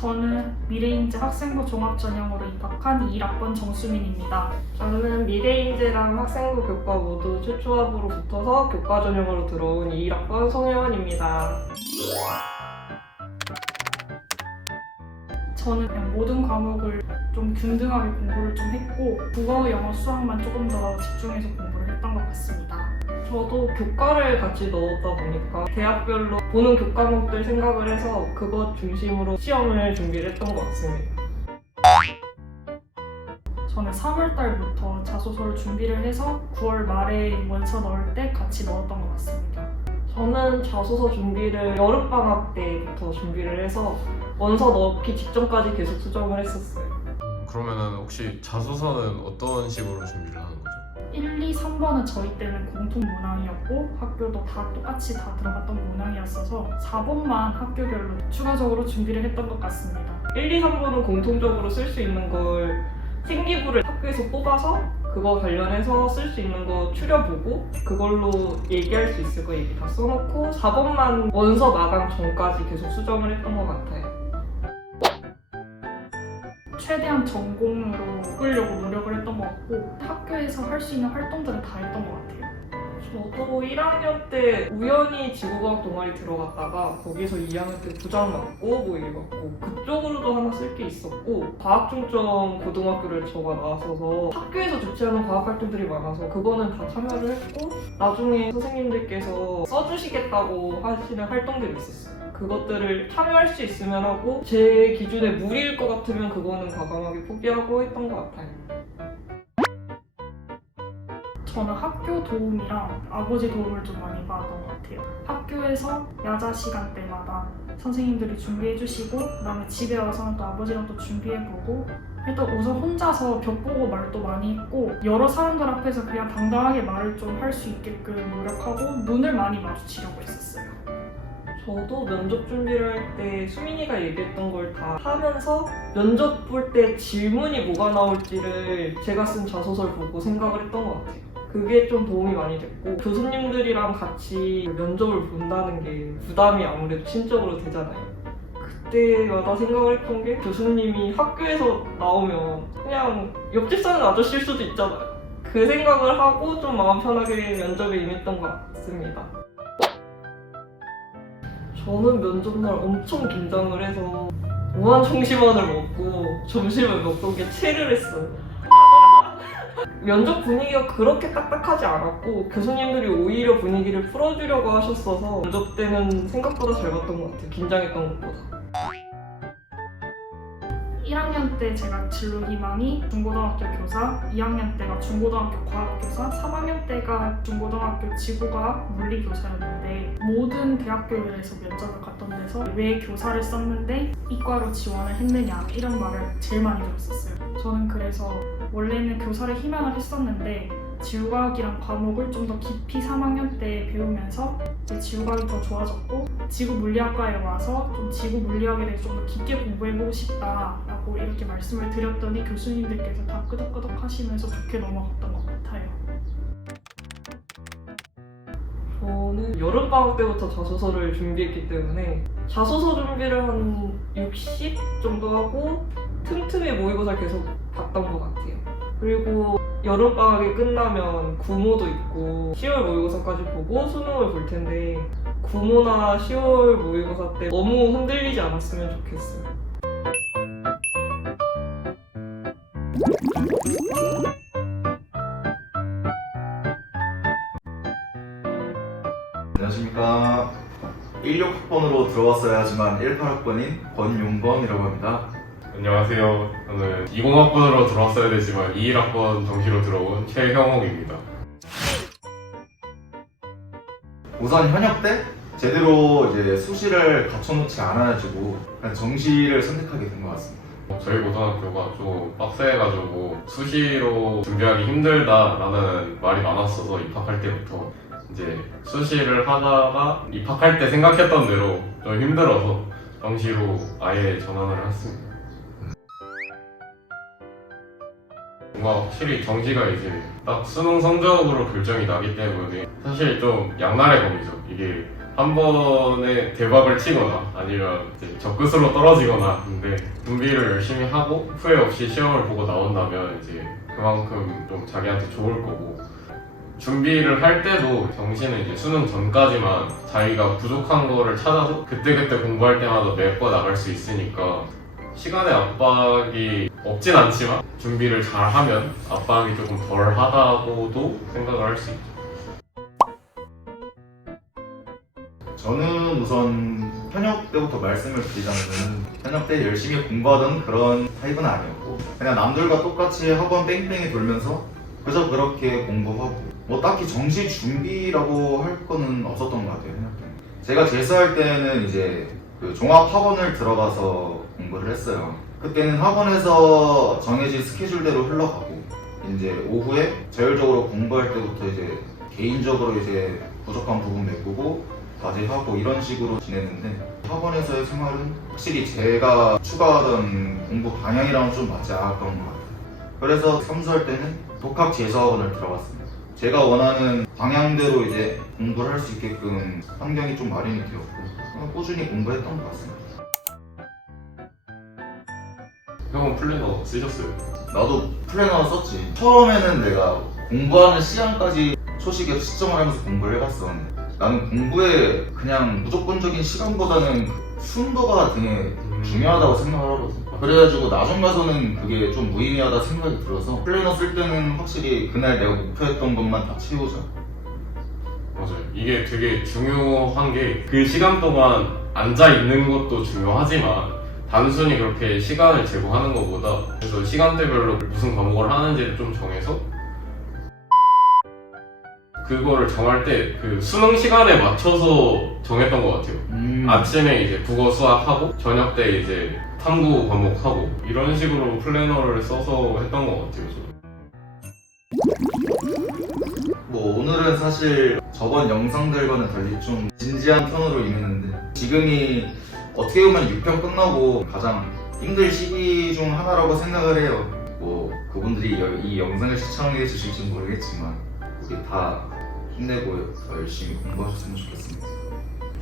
저는 미래인재 학생부 종합전형으로 입학한 21학번 정수민입니다. 저는 미래인재랑 학생부 교과 모두 최초합으로 붙어서 교과 전형으로 들어온 21학번 송혜원입니다. 저는 그냥 모든 과목을 좀 균등하게 공부를 좀 했고 국어, 영어, 수학만 조금 더 집중해서 공부를 했던 것 같습니다. 저도 교과를 같이 넣었다 보니까 대학별로 보는 교과목들 생각을 해서 그것 중심으로 시험을 준비를 했던 것 같습니다. 저는 3월 달부터 자소서를 준비를 해서 9월 말에 원서 넣을 때 같이 넣었던 것 같습니다. 저는 자소서 준비를 여름방학 때부터 준비를 해서 원서 넣기 직전까지 계속 수정을 했었어요. 그러면은 혹시 자소서는 어떤 식으로 준비를 하는 거죠? 1, 2, 3번은 저희 때는 공통 문항이었고 학교도 다 똑같이 다 들어갔던 문항이었어서 4번만 학교별로 추가적으로 준비를 했던 것 같습니다. 1, 2, 3번은 공통적으로 쓸 수 있는 걸 생기부를 학교에서 뽑아서 그거 관련해서 쓸 수 있는 거 추려보고 그걸로 얘기할 수 있을 거 얘기 다 써놓고 4번만 원서 마감 전까지 계속 수정을 했던 것 같아요. 최대한 전공으로 바꾸려고 노력을 했던 것 같고 학교에서 할 수 있는 활동들은 다 했던 것 같아요. 저도 1학년 때 우연히 지구과학 동아리 들어갔다가 거기서 2학년 때 부장 맡고 뭐 일 맡고 그쪽으로도 하나 쓸 게 있었고 과학중점 고등학교를 저가 나왔어서 학교에서 주최하는 과학활동들이 많아서 그거는 다 참여를 했고 나중에 선생님들께서 써주시겠다고 하시는 활동들이 있었어요. 그것들을 참여할 수 있으면 하고 제 기준에 무리일 것 같으면 그거는 과감하게 포기하고 했던 것 같아요. 저는 학교 도움이랑 아버지 도움을 좀 많이 받았던 것 같아요. 학교에서 야자 시간 때마다 선생님들이 준비해주시고 그다음에 집에 와서는 또 아버지랑 또 준비해보고 일단 우선 혼자서 벽보고 말도 많이 했고 여러 사람들 앞에서 그냥 당당하게 말을 좀 할 수 있게끔 노력하고 눈을 많이 마주치려고 했었어요. 저도 면접 준비를 할 때 수민이가 얘기했던 걸 다 하면서 면접 볼 때 질문이 뭐가 나올지를 제가 쓴 자소서를 보고 생각을 했던 것 같아요. 그게 좀 도움이 많이 됐고 교수님들이랑 같이 면접을 본다는 게 부담이 아무래도 심적으로 되잖아요. 그때마다 생각을 했던 게 교수님이 학교에서 나오면 그냥 옆집 사는 아저씨일 수도 있잖아요. 그 생각을 하고 좀 마음 편하게 면접에 임했던 것 같습니다. 저는 면접날 엄청 긴장을 해서 무한청심환을 먹고 점심을 먹던 게 체를 했어요. 면접 분위기가 그렇게 딱딱하지 않았고 교수님들이 오히려 분위기를 풀어주려고 하셨어서 면접 때는 생각보다 잘 봤던 것 같아요. 긴장했던 것보다. 1학년 때 제가 진로 희망이 중고등학교 교사, 2학년 때가 중고등학교 과학교사, 3학년 때가 중고등학교 지구과학 물리교사였는데 모든 대학교들에서 면접을 갔던 데서 왜 교사를 썼는데 이과로 지원을 했느냐 이런 말을 제일 많이 들었었어요. 저는 그래서 원래는 교사를 희망을 했었는데 지구과학이란 과목을 좀 더 깊이 3학년 때 배우면서 이제 지구과학이 더 좋아졌고 지구물리학과에 와서 좀 지구물리학에 대해 좀 더 깊게 공부해보고 싶다라고 이렇게 말씀을 드렸더니 교수님들께서 다 끄덕끄덕 하시면서 좋게 넘어갔던 것 같아요. 저는 여름방학 때부터 자소서를 준비했기 때문에 자소서 준비를 한 60 정도 하고 틈틈이 모의고사 계속 봤던 것 같아요. 그리고 여름방학이 끝나면 구모도 있고 10월 모의고사까지 보고 수능을 볼 텐데 구모나 10월 모의고사 때 너무 흔들리지 않았으면 좋겠어요. 안녕하십니까. 16학번으로 들어왔어야 하지만 18학번인 권용범이라고 합니다. 안녕하세요. 저는 20학번으로 들어왔어야 되지만 21학번 정시로 들어온 최형옥입니다. 우선 현역 때 제대로 이제 수시를 갖춰놓지 않아가지고 그냥 정시를 선택하게 된 것 같습니다. 저희 고등학교가 좀 빡세가지고 수시로 준비하기 힘들다라는 말이 많았어서 입학할 때부터 이제 수시를 하다가 입학할 때 생각했던 대로 좀 힘들어서 정시로 아예 전환을 했습니다. 뭔가 확실히 정시가 이제 딱 수능 성적으로 결정이 나기 때문에 사실 좀 양날의 검이죠. 이게 한 번에 대박을 치거나 아니면 이제 적끝으로 떨어지거나 근데 준비를 열심히 하고 후회 없이 시험을 보고 나온다면 이제 그만큼 좀 자기한테 좋을 거고 준비를 할 때도 정시는 이제 수능 전까지만 자기가 부족한 거를 찾아서 그때그때 공부할 때마다 메꿔 나갈 수 있으니까 시간의 압박이 없진 않지만 준비를 잘 하면 압박이 조금 덜 하다고도 생각을 할 수 있죠. 저는 우선 현역 때부터 말씀을 드리자면 현역 때 열심히 공부하던 그런 타입은 아니었고 그냥 남들과 똑같이 학원 뺑뺑이 돌면서 그저 그렇게 공부하고 뭐 딱히 정시 준비라고 할 거는 없었던 것 같아요. 현역 때는. 제가 재수할 때는 이제 그 종합 학원을 들어가서 공부를 했어요. 그때는 학원에서 정해진 스케줄대로 흘러가고 이제 오후에 자율적으로 공부할 때부터 이제 개인적으로 이제 부족한 부분 메꾸고 과제하고 이런 식으로 지냈는데 학원에서의 생활은 확실히 제가 추구하던 공부 방향이랑은 좀 맞지 않았던 것 같아요. 그래서 삼수할 때는 독학 재수학원을 들어갔습니다. 제가 원하는 방향대로 이제 공부를 할 수 있게끔 환경이 좀 마련이 되었고 꾸준히 공부했던 것 같습니다. 형은 플래너 쓰셨어요? 나도 플래너 썼지. 처음에는 내가 공부하는 시간까지 초식에 측정을 하면서 공부를 해봤었는데 나는 공부에 그냥 무조건적인 시간보다는 그 순도가 되게 중요하다고 생각을 하거든. 그래가지고 나중 가서는 그게 좀 무의미하다 생각이 들어서 플래너 쓸 때는 확실히 그날 내가 목표했던 것만 다 채우자. 맞아요. 이게 되게 중요한 게 그 시간 동안 앉아 있는 것도 중요하지만 단순히 그렇게 시간을 제공하는 것보다 그래서 시간대별로 무슨 과목을 하는지를 좀 정해서 그거를 정할 때 그 수능 시간에 맞춰서 정했던 것 같아요. 아침에 이제 국어 수학하고 저녁 때 이제 탐구 과목하고 이런 식으로 플래너를 써서 했던 것 같아요. 저도. 뭐 오늘은 사실 저번 영상들과는 달리 좀 진지한 톤으로 임했는데 지금이 어떻게 보면 6편 끝나고 가장 힘들 시기 중 하나라고 생각을 해요. 뭐 그분들이 이 영상을 시청해 주실지 모르겠지만 우리 다 힘내고 더 열심히 공부하셨으면 좋겠습니다.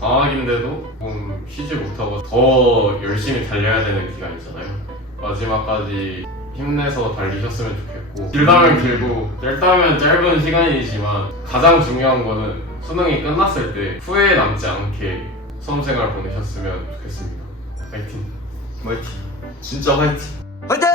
방학인데도 조금 쉬지 못하고 더 열심히 달려야 되는 기간이잖아요. 마지막까지 힘내서 달리셨으면 좋겠고 길다면 길고 짧다면 짧은 시간이지만 가장 중요한 거는 수능이 끝났을 때 후회 남지 않게 수험생활 보내셨으면 좋겠습니다. 파이팅! 화이팅! 진짜 화이팅! 화이팅!